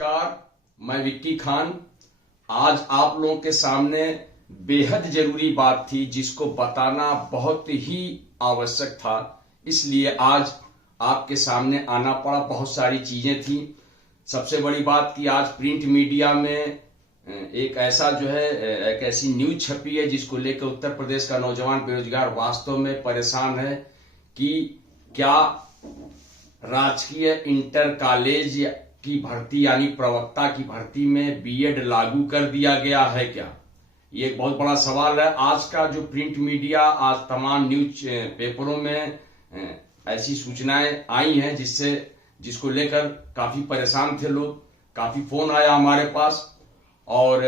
नमस्कार, मैं विक्की खान। आज आप लोगों के सामने बेहद जरूरी बात थी जिसको बताना बहुत ही आवश्यक था, इसलिए आज आपके सामने आना पड़ा। बहुत सारी चीजें थी। सबसे बड़ी बात कि आज प्रिंट मीडिया में एक ऐसा एक ऐसी न्यूज छपी है जिसको लेकर उत्तर प्रदेश का नौजवान बेरोजगार वास्तव में परेशान है कि क्या राजकीय इंटर कॉलेज की भर्ती यानी प्रवक्ता की भर्ती में बीएड लागू कर दिया गया है क्या? ये एक बहुत बड़ा सवाल है। आज का जो प्रिंट मीडिया, आज तमाम न्यूज पेपरों में ऐसी सूचनाएं आई हैं जिसको लेकर काफी परेशान थे लोग। काफी फोन आया हमारे पास और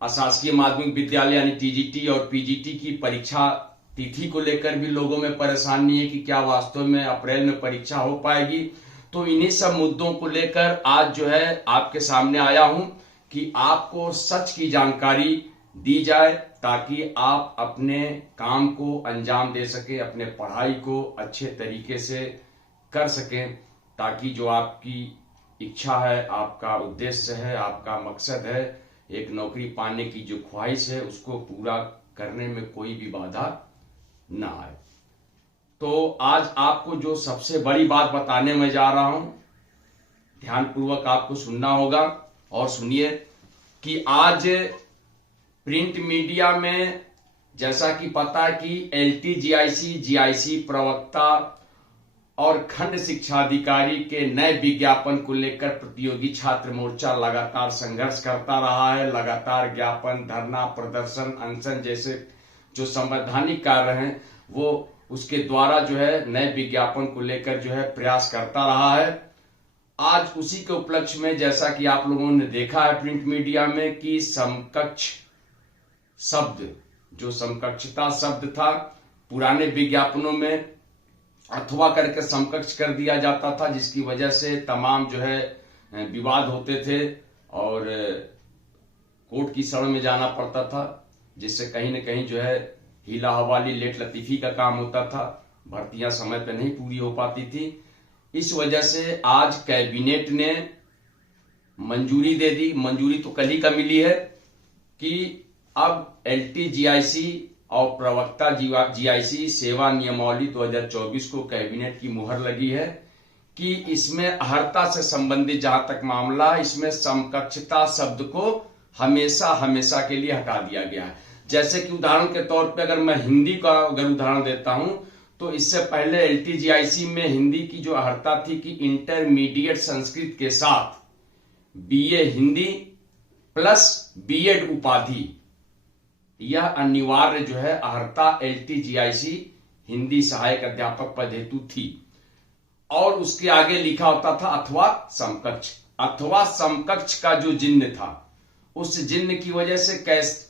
अशासकीय माध्यमिक विद्यालय यानी टीजीटी और पीजीटी की परीक्षा तिथि को लेकर भी लोगों में परेशानी है कि क्या वास्तव में अप्रैल में परीक्षा हो पाएगी। तो इन्हीं सब मुद्दों को लेकर आज आपके सामने आया हूं कि आपको सच की जानकारी दी जाए ताकि आप अपने काम को अंजाम दे सके, अपने पढ़ाई को अच्छे तरीके से कर सकें, ताकि जो आपकी इच्छा है, आपका उद्देश्य है, आपका मकसद है, एक नौकरी पाने की जो ख्वाहिश है, उसको पूरा करने में कोई भी बाधा ना आए। तो आज आपको जो सबसे बड़ी बात बताने में जा रहा हूं, ध्यानपूर्वक आपको सुनना होगा और सुनिए कि आज प्रिंट मीडिया में जैसा कि पता है कि एलटी, जीआईसी, जीआईसी प्रवक्ता और खंड शिक्षा अधिकारी के नए विज्ञापन को लेकर प्रतियोगी छात्र मोर्चा लगातार संघर्ष करता रहा है। लगातार ज्ञापन, धरना, प्रदर्शन, अनशन जैसे जो संवैधानिक कार्य हैं वो उसके द्वारा नए विज्ञापन को लेकर प्रयास करता रहा है। आज उसी के उपलक्ष्य में जैसा कि आप लोगों ने देखा है प्रिंट मीडिया में कि समकक्ष शब्द, जो समकक्षता शब्द था, पुराने विज्ञापनों में अथवा करके समकक्ष कर दिया जाता था, जिसकी वजह से तमाम विवाद होते थे और कोर्ट की शरण में जाना पड़ता था, जिससे कहीं न कहीं हीला हवाली, लेट लतीफी का काम होता था। भर्तियां समय पर नहीं पूरी हो पाती थी। इस वजह से आज कैबिनेट ने मंजूरी दे दी। मंजूरी तो कल ही का मिली है कि अब एलटी, जीआईसी और प्रवक्ता जीआईसी सेवा नियमावली 2024 को कैबिनेट की मुहर लगी है कि इसमें अर्हता से संबंधित जहां तक मामला, इसमें समकक्षता शब्द को हमेशा के लिए हटा दिया गया है। जैसे कि उदाहरण के तौर पे अगर मैं हिंदी का उदाहरण देता हूं तो इससे पहले एलटीजीआईसी में हिंदी की जो अर्हता थी कि इंटरमीडिएट संस्कृत के साथ बीए हिंदी प्लस बीएड उपाधि, यह अनिवार्य अर्हता एलटीजीआईसी हिंदी सहायक अध्यापक पद हेतु थी। और उसके आगे लिखा होता था अथवा समकक्ष। अथवा समकक्ष का जो चिन्ह था, उस चिन्ह की वजह से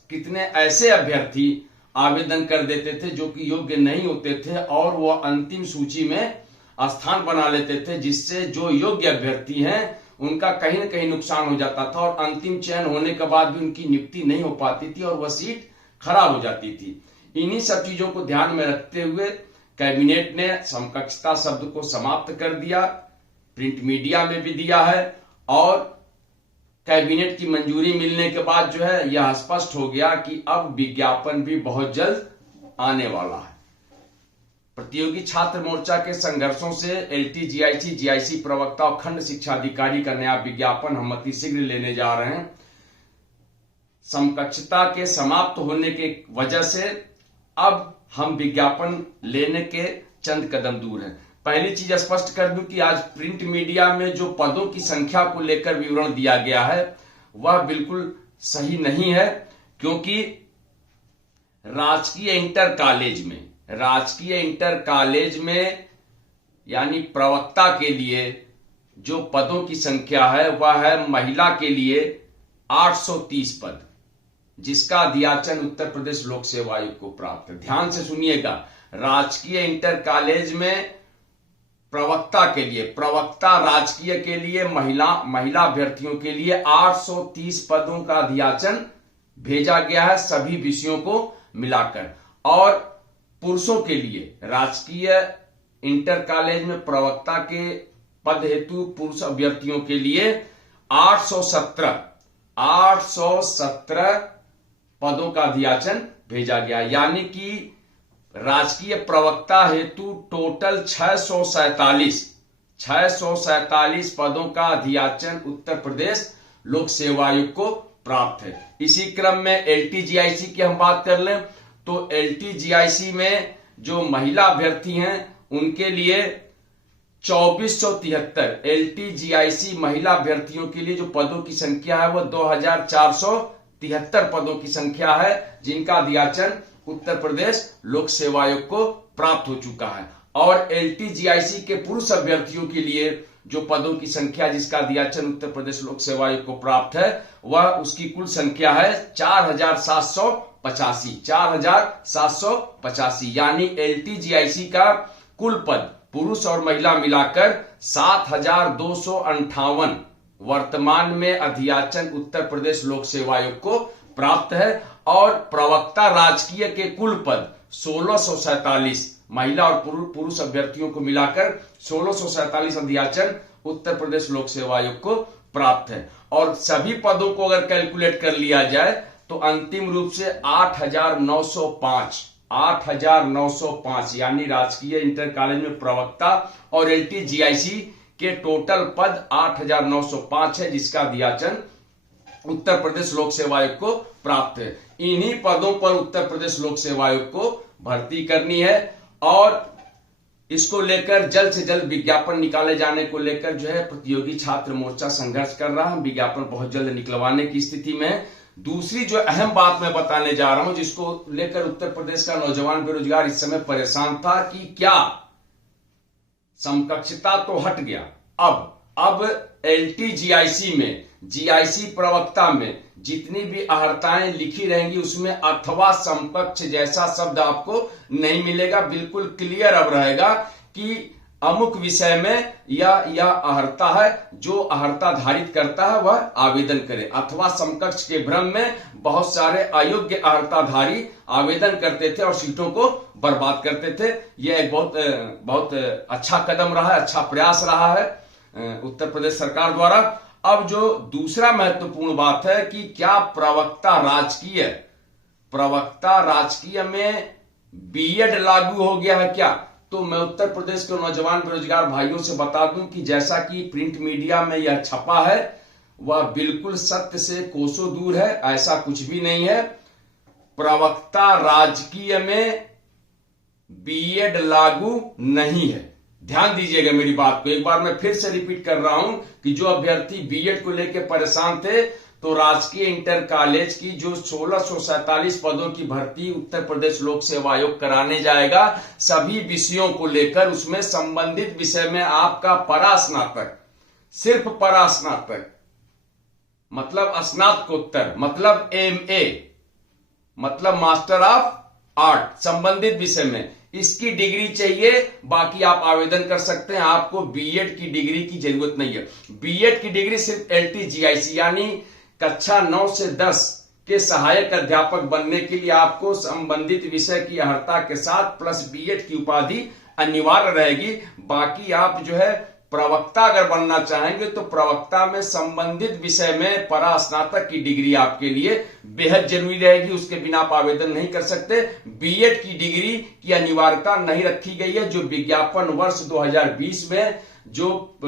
कितने ऐसे अभ्यर्थी आवेदन कर देते थे जो कि योग्य नहीं होते थे और वह अंतिम सूची में स्थान बना लेते थे, जिससे जो योग्य अभ्यर्थी हैं उनका कहीं न कहीं नुकसान हो जाता था और अंतिम चयन होने के बाद भी उनकी नियुक्ति नहीं हो पाती थी और वह सीट खराब हो जाती थी। इन्हीं सब चीजों को ध्यान में रखते हुए कैबिनेट ने समकक्षता शब्द को समाप्त कर दिया। प्रिंट मीडिया में भी दिया है और कैबिनेट की मंजूरी मिलने के बाद यह स्पष्ट हो गया कि अब विज्ञापन भी बहुत जल्द आने वाला है। प्रतियोगी छात्र मोर्चा के संघर्षों से एलटी, जीआईसी, जीआईसी प्रवक्ता और खंड शिक्षा अधिकारी का नया विज्ञापन हम अति शीघ्र लेने जा रहे हैं। समकक्षता के समाप्त होने के वजह से अब हम विज्ञापन लेने के चंद कदम दूर हैं। पहली चीज स्पष्ट कर दूं कि आज प्रिंट मीडिया में जो पदों की संख्या को लेकर विवरण दिया गया है वह बिल्कुल सही नहीं है, क्योंकि राजकीय इंटर कॉलेज में यानी प्रवक्ता के लिए जो पदों की संख्या है वह है महिला के लिए 830 पद, जिसका अध्याचन उत्तर प्रदेश लोक सेवा आयोग को प्राप्त है। ध्यान से सुनिएगा, राजकीय इंटर कॉलेज में प्रवक्ता राजकीय के लिए महिला अभ्यर्थियों के लिए 830 पदों का अध्याचन भेजा गया है सभी विषयों को मिलाकर। और पुरुषों के लिए राजकीय इंटर कॉलेज में प्रवक्ता के पद हेतु पुरुष अभ्यर्थियों के लिए 817 पदों का अध्याचन भेजा गया। यानी कि राजकीय प्रवक्ता हेतु टोटल 647 पदों का अध्याचन उत्तर प्रदेश लोक सेवा आयोग को प्राप्त है। इसी क्रम में एलटीजीआईसी की हम बात कर लें तो एलटीजीआईसी में जो महिला अभ्यर्थी हैं उनके लिए 2473 एलटीजीआईसी महिला अभ्यर्थियों के लिए जो पदों की संख्या है वो 2473 पदों की संख्या है, जिनका अध्याचन उत्तर प्रदेश लोक सेवा आयोग को प्राप्त हो चुका है। और एलटीजीआईसी के पुरुष अभ्यर्थियों के लिए जो पदों की संख्या जिसका अध्याचन उत्तर प्रदेश लोक सेवा आयोग को प्राप्त है वह उसकी कुल संख्या है 4785। यानी एलटीजीआईसी का कुल पद पुरुष और महिला मिलाकर 7258 वर्तमान में अध्याचन उत्तर प्रदेश लोक सेवा आयोग को प्राप्त है। और प्रवक्ता राजकीय के कुल पद 1647 महिला और पुरुष अभ्यर्थियों को मिलाकर 1647 अध्याचन उत्तर प्रदेश लोक सेवा आयोग को प्राप्त है। और सभी पदों को अगर कैलकुलेट कर लिया जाए तो अंतिम रूप से 8,905 यानी राजकीय इंटर कॉलेज में प्रवक्ता और एलटीजीआईसी के टोटल पद 8,905 है, जिसका अध्याचन उत्तर प्रदेश लोक सेवा आयोग को प्राप्त है। इन्हीं पदों पर उत्तर प्रदेश लोक सेवा आयोग को भर्ती करनी है और इसको लेकर जल्द से जल्द विज्ञापन निकाले जाने को लेकर जो है प्रतियोगी छात्र मोर्चा संघर्ष कर रहा है। विज्ञापन बहुत जल्द निकलवाने की स्थिति में। दूसरी जो अहम बात मैं बताने जा रहा हूं जिसको लेकर उत्तर प्रदेश का नौजवान बेरोजगार इस समय परेशान था कि क्या समकक्षता तो हट गया, अब एलटीजीआईसी में जीआईसी प्रवक्ता में जितनी भी अहर्ताएं लिखी रहेंगी उसमें अथवा समकक्ष जैसा शब्द आपको नहीं मिलेगा। बिल्कुल क्लियर अब रहेगा कि अमुक विषय में यह अहर्ता है, जो अहर्ता धारित करता है वह आवेदन करे। अथवा समकक्ष के भ्रम में बहुत सारे अयोग्य अहर्ताधारी आवेदन करते थे और सीटों को बर्बाद करते थे। यह एक बहुत अच्छा कदम रहा है, अच्छा प्रयास रहा है उत्तर प्रदेश सरकार द्वारा। अब जो दूसरा महत्वपूर्ण बात है कि क्या प्रवक्ता राजकीय में बीएड लागू हो गया है क्या? तो मैं उत्तर प्रदेश के नौजवान बेरोजगार भाइयों से बता दूं कि जैसा कि प्रिंट मीडिया में यह छपा है वह बिल्कुल सत्य से कोसों दूर है। ऐसा कुछ भी नहीं है। प्रवक्ता राजकीय में बीएड लागू नहीं है। ध्यान दीजिएगा मेरी बात को, एक बार मैं फिर से रिपीट कर रहा हूं कि जो अभ्यर्थी बीएड को लेकर परेशान थे तो राजकीय इंटर कॉलेज की जो 1647 पदों की भर्ती उत्तर प्रदेश लोक सेवा आयोग कराने जाएगा, सभी विषयों को लेकर उसमें संबंधित विषय में आपका परास्नातक, सिर्फ परास्नातक मतलब स्नातकोत्तर मतलब एमए मतलब मास्टर ऑफ आर्ट संबंधित विषय में इसकी डिग्री चाहिए। बाकी आप आवेदन कर सकते हैं, आपको बीएड की डिग्री की जरूरत नहीं है। बीएड की डिग्री सिर्फ एलटीजीआईसी यानी कक्षा 9 से 10 के सहायक अध्यापक बनने के लिए आपको संबंधित विषय की अर्हता के साथ प्लस बीएड की उपाधि अनिवार्य रहेगी। बाकी आप जो है प्रवक्ता अगर बनना चाहेंगे तो प्रवक्ता में संबंधित विषय में परास्नातक की डिग्री आपके लिए बेहद जरूरी रहेगी, उसके बिना आप आवेदन नहीं कर सकते। बीएड की डिग्री की अनिवार्यता नहीं रखी गई है। जो विज्ञापन वर्ष 2020 में जो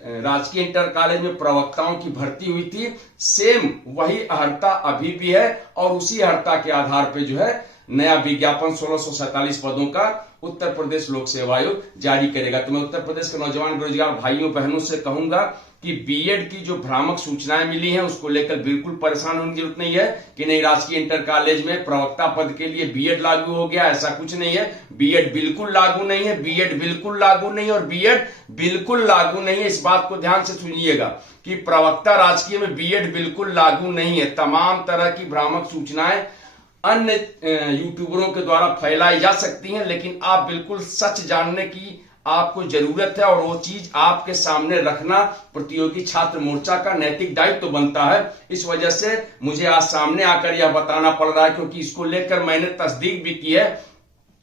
राजकीय इंटर कॉलेज में प्रवक्ताओं की भर्ती हुई थी, सेम वही अर्हता अभी भी है और उसी अर्हता के आधार पर जो है नया विज्ञापन 1647 पदों का उत्तर प्रदेश लोक सेवा आयोग जारी करेगा। तो मैं उत्तर प्रदेश के नौजवान बेरोजगार भाइयों बहनों से कहूंगा कि बीएड की जो भ्रामक सूचनाएं मिली हैं उसको लेकर बिल्कुल परेशान होने की जरूरत नहीं है कि नहीं राजकीय इंटर कॉलेज में प्रवक्ता पद के लिए बीएड लागू हो गया, ऐसा कुछ नहीं है। बीएड बिल्कुल लागू नहीं है, बीएड बिल्कुल लागू नहीं और बीएड बिल्कुल लागू नहीं है। इस बात को ध्यान से सुनिएगा कि प्रवक्ता राजकीय में बीएड बिल्कुल लागू नहीं है। तमाम तरह की भ्रामक सूचनाएं अन्य यूट्यूबरों के द्वारा फैलाई जा सकती हैं, लेकिन आप बिल्कुल सच जानने की आपको जरूरत है और वो चीज आपके सामने रखना प्रतियोगी छात्र मोर्चा का नैतिक दायित्व तो बनता है। इस वजह से मुझे आज सामने आकर यह बताना पड़ रहा है, क्योंकि इसको लेकर मैंने तस्दीक भी की है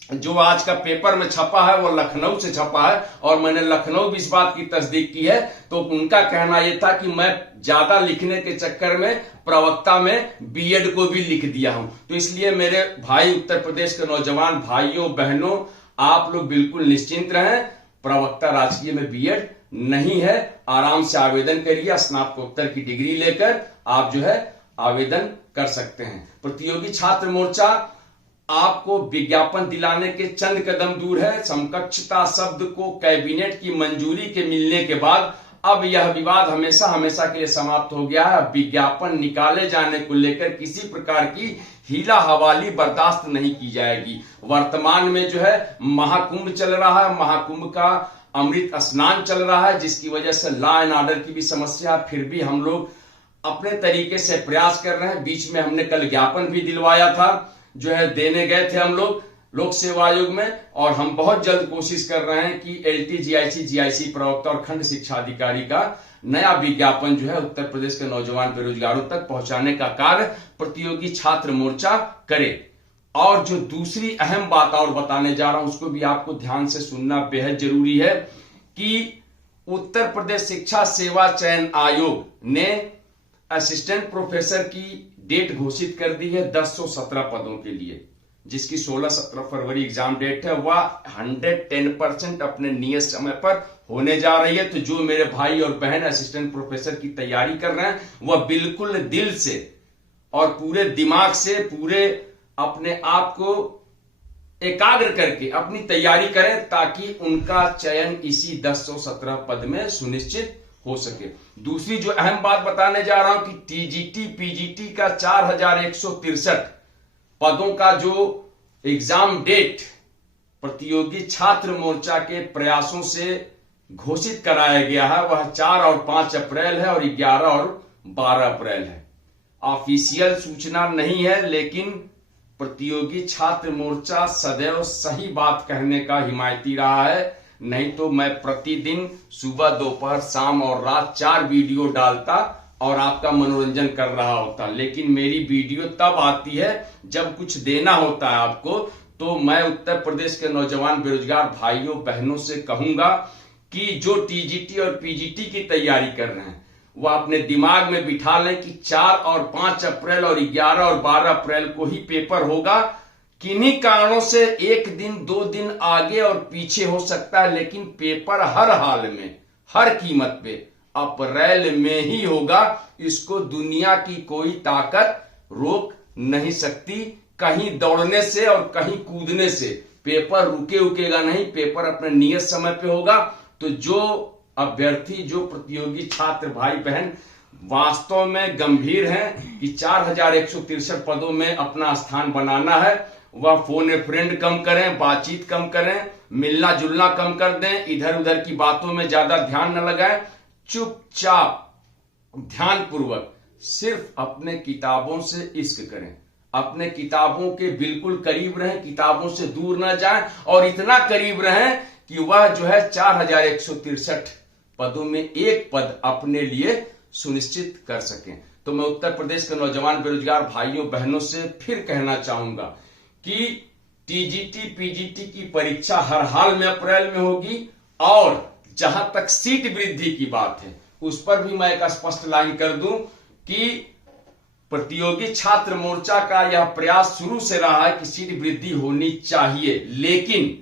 जो आज का पेपर में छपा है वो लखनऊ से छपा है और मैंने लखनऊ भी इस बात की तस्दीक की है। तो उनका कहना यह था कि मैं ज्यादा लिखने के चक्कर में प्रवक्ता में बीएड को भी लिख दिया हूं। तो इसलिए मेरे भाई उत्तर प्रदेश के नौजवान भाइयों बहनों, आप लोग बिल्कुल निश्चिंत रहें, प्रवक्ता राजकीय में बीएड नहीं है। आराम से आवेदन करिए, स्नातकोत्तर की डिग्री लेकर आप जो है आवेदन कर सकते हैं। प्रतियोगी छात्र मोर्चा आपको विज्ञापन दिलाने के चंद कदम दूर है। समकक्षता शब्द को कैबिनेट की मंजूरी के मिलने के बाद अब यह विवाद हमेशा हमेशा के लिए समाप्त हो गया है। विज्ञापन निकाले जाने को लेकर किसी प्रकार की हीला हवाली बर्दाश्त नहीं की जाएगी। वर्तमान में जो है महाकुंभ चल रहा है, महाकुंभ का अमृत स्नान चल रहा है, जिसकी वजह से लॉ एंड ऑर्डर की भी समस्या, फिर भी हम लोग अपने तरीके से प्रयास कर रहे हैं। बीच में हमने कल ज्ञापन भी दिलवाया था, जो है देने गए थे हम लोग लोक सेवा आयोग में, और हम बहुत जल्द कोशिश कर रहे हैं कि एलटी, जीआईसी, जीआईसी प्रवक्ता और खंड शिक्षा अधिकारी का नया विज्ञापन जो है उत्तर प्रदेश के नौजवान बेरोजगारों तक पहुंचाने का कार्य प्रतियोगी छात्र मोर्चा करे। और जो दूसरी अहम बात और बताने जा रहा हूं, उसको भी आपको ध्यान से सुनना बेहद जरूरी है कि उत्तर प्रदेश शिक्षा सेवा चयन आयोग ने असिस्टेंट प्रोफेसर की डेट घोषित कर दी है 1017 पदों के लिए, जिसकी 16-17 फरवरी एग्जाम डेट है। वह 110% अपने नियत समय पर होने जा रही है। तो जो मेरे भाई और बहन असिस्टेंट प्रोफेसर की तैयारी कर रहे हैं, वह बिल्कुल दिल से और पूरे दिमाग से, पूरे अपने आप को एकाग्र करके अपनी तैयारी करें, ताकि उनका चयन इसी 1017 पद में सुनिश्चित हो सके। दूसरी जो अहम बात बताने जा रहा हूं कि टीजीटी पीजीटी का 4163 पदों का जो एग्जाम डेट प्रतियोगी छात्र मोर्चा के प्रयासों से घोषित कराया गया है, वह 4 और 5 अप्रैल है और 11 और 12 अप्रैल है। ऑफिशियल सूचना नहीं है, लेकिन प्रतियोगी छात्र मोर्चा सदैव सही बात कहने का हिमायती रहा है। नहीं तो मैं प्रतिदिन सुबह, दोपहर, शाम और रात 4 वीडियो डालता और आपका मनोरंजन कर रहा होता। लेकिन मेरी वीडियो तब आती है जब कुछ देना होता है आपको। तो मैं उत्तर प्रदेश के नौजवान बेरोजगार भाइयों बहनों से कहूंगा कि जो टीजीटी और पीजीटी की तैयारी कर रहे हैं, वह अपने दिमाग में बिठा लें कि 4 और 5 अप्रैल और 11 और 12 अप्रैल को ही पेपर होगा। किन्हीं कारणों से 1 दिन 2 दिन आगे और पीछे हो सकता है, लेकिन पेपर हर हाल में, हर कीमत पे अप्रैल में ही होगा। इसको दुनिया की कोई ताकत रोक नहीं सकती। कहीं दौड़ने से और कहीं कूदने से पेपर रुकेगा नहीं, पेपर अपने नियत समय पे होगा। तो जो अभ्यर्थी, जो प्रतियोगी छात्र भाई बहन वास्तव में गंभीर हैं कि 4163 पदों में अपना स्थान बनाना है, वह फोन ए फ्रेंड कम करें, बातचीत कम करें, मिलना जुलना कम कर दें, इधर उधर की बातों में ज्यादा ध्यान न लगाएं। चुपचाप ध्यानपूर्वक सिर्फ अपने किताबों से इश्क करें, अपने किताबों के बिल्कुल करीब रहें, किताबों से दूर न जाएं, और इतना करीब रहें कि वह जो है 4163 पदों में एक पद अपने लिए सुनिश्चित कर सकें। तो मैं उत्तर प्रदेश के नौजवान बेरोजगार भाइयों बहनों से फिर कहना चाहूंगा कि टीजीटी पीजीटी की परीक्षा हर हाल में अप्रैल में होगी। और जहां तक सीट वृद्धि की बात है, उस पर भी मैं एक स्पष्ट लाइन कर दूं कि प्रतियोगी छात्र मोर्चा का यह प्रयास शुरू से रहा है कि सीट वृद्धि होनी चाहिए, लेकिन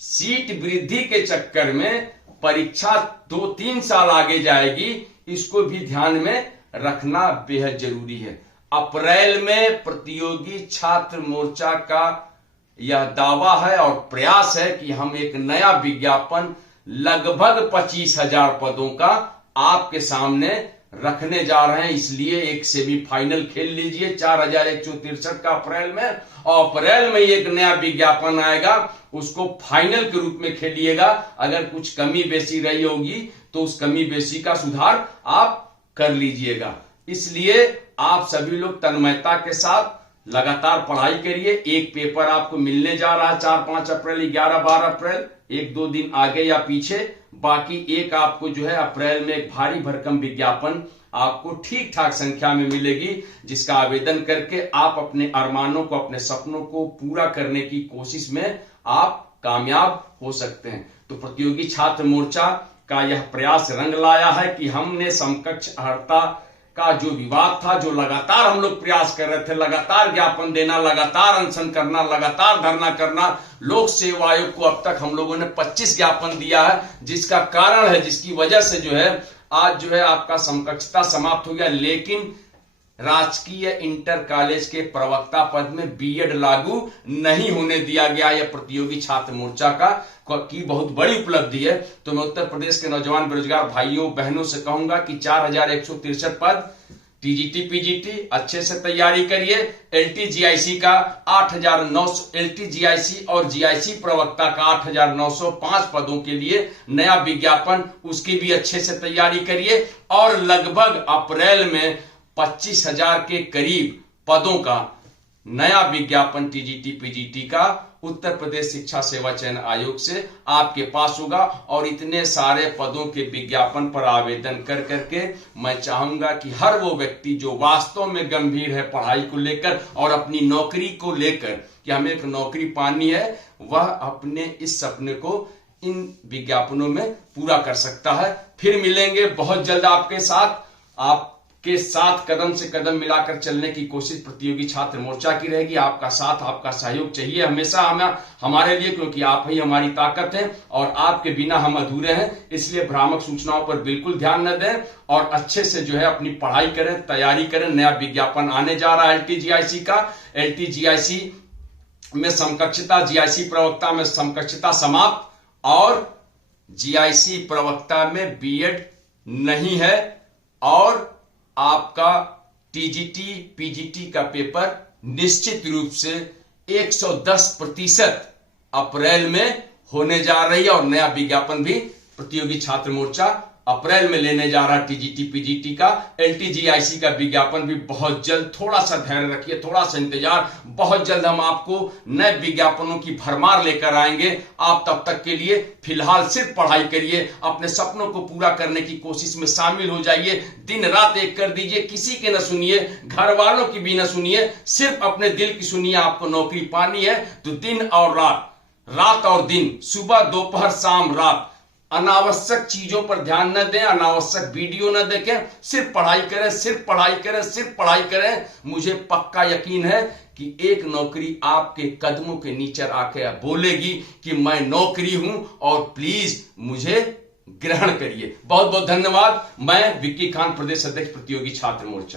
सीट वृद्धि के चक्कर में परीक्षा 2-3 साल आगे जाएगी। इसको भी ध्यान में रखना बेहद जरूरी है। अप्रैल में प्रतियोगी छात्र मोर्चा का यह दावा है और प्रयास है कि हम एक नया विज्ञापन लगभग 25,000 पदों का आपके सामने रखने जा रहे हैं। इसलिए एक सेमीफाइनल खेल लीजिए 4163 का अप्रैल में, और अप्रैल में एक नया विज्ञापन आएगा, उसको फाइनल के रूप में खेलिएगा। अगर कुछ कमी बेसी रही होगी तो उस कमी बेसी का सुधार आप कर लीजिएगा। इसलिए आप सभी लोग तन्मयता के साथ लगातार पढ़ाई करिए। एक पेपर आपको मिलने जा रहा है 4-5 अप्रैल, 11-12 अप्रैल, 1-2 दिन आगे या पीछे। बाकी एक आपको जो है अप्रैल में एक भारी भरकम विज्ञापन आपको ठीक ठाक संख्या में मिलेगी, जिसका आवेदन करके आप अपने अरमानों को, अपने सपनों को पूरा करने की कोशिश में आप कामयाब हो सकते हैं। तो प्रतियोगी छात्र मोर्चा का यह प्रयास रंग लाया है कि हमने समकक्ष अर्हता का जो विवाद था, जो लगातार हम लोग प्रयास कर रहे थे, लगातार ज्ञापन देना, लगातार अनशन करना, लगातार धरना करना, लोक सेवा आयोग को अब तक हम लोगों ने 25 ज्ञापन दिया है, जिसका कारण है, जिसकी वजह से जो है आज जो है आपका समकक्षता समाप्त हो गया। लेकिन राजकीय इंटर कॉलेज के प्रवक्ता पद में बीएड लागू नहीं होने दिया गया। यह प्रतियोगी छात्र मोर्चा की बहुत बड़ी उपलब्धि है। तो मैं उत्तर प्रदेश के नौजवान बेरोजगार भाइयों बहनों से कहूंगा कि 4163 पद टीजीटी पीजीटी अच्छे से तैयारी करिए। एलटीजीआईसी का 8900, एलटीजीआईसी और जीआईसी प्रवक्ता का 8905 पदों के लिए नया विज्ञापन, उसकी भी अच्छे से तैयारी करिए। और लगभग अप्रैल में 25,000 के करीब पदों का नया विज्ञापन टीजीटी पीजीटी का उत्तर प्रदेश शिक्षा सेवा चयन आयोग से आपके पास होगा। और इतने सारे पदों के विज्ञापन पर आवेदन कर करके मैं चाहूंगा कि हर वो व्यक्ति जो वास्तव में गंभीर है पढ़ाई को लेकर और अपनी नौकरी को लेकर कि हमें एक नौकरी पानी है, वह अपने इस सपने को इन विज्ञापनों में पूरा कर सकता है। फिर मिलेंगे बहुत जल्द आपके साथ। आपके साथ कदम से कदम मिलाकर चलने की कोशिश प्रतियोगी छात्र मोर्चा की रहेगी। आपका साथ, आपका सहयोग चाहिए हमेशा हमारे लिए, क्योंकि आप ही हमारी ताकत है और आपके बिना हम अधूरे हैं। इसलिए भ्रामक सूचनाओं पर बिल्कुल ध्यान न दें और अच्छे से जो है अपनी पढ़ाई करें, तैयारी करें। नया विज्ञापन आने जा रहा है एलटीजीआईसी का। एलटीजीआईसी में समकक्षता, जीआईसी प्रवक्ता में समकक्षता समाप्त और जीआईसी प्रवक्ता में बीएड नहीं है। और आपका टीजीटी पीजीटी का पेपर निश्चित रूप से 110% अप्रैल में होने जा रही है। और नया विज्ञापन भी प्रतियोगी छात्र मोर्चा अप्रैल में लेने जा रहा है टीजीटी पीजीटी का। एलटीजीआईसी का विज्ञापन भी बहुत जल्द, थोड़ा सा धैर्य रखिए, थोड़ा सा इंतजार, बहुत जल्द हम आपको नए विज्ञापनों की भरमार लेकर आएंगे। आप तब तक के लिए फिलहाल सिर्फ पढ़ाई करिए, अपने सपनों को पूरा करने की कोशिश में शामिल हो जाइए। दिन रात एक कर दीजिए, किसी के न सुनिए, घर वालों की भी न सुनिए, सिर्फ अपने दिल की सुनिए। आपको नौकरी पानी है तो दिन और रात, रात और दिन, सुबह दोपहर शाम रात, अनावश्यक चीजों पर ध्यान न दें, अनावश्यक वीडियो न देखें, सिर्फ पढ़ाई करें, सिर्फ पढ़ाई करें, सिर्फ पढ़ाई करें। मुझे पक्का यकीन है कि एक नौकरी आपके कदमों के नीचे आके बोलेगी कि मैं नौकरी हूं और प्लीज मुझे ग्रहण करिए। बहुत बहुत धन्यवाद। मैं विक्की खान, प्रदेश अध्यक्ष प्रतियोगी छात्र मोर्चा।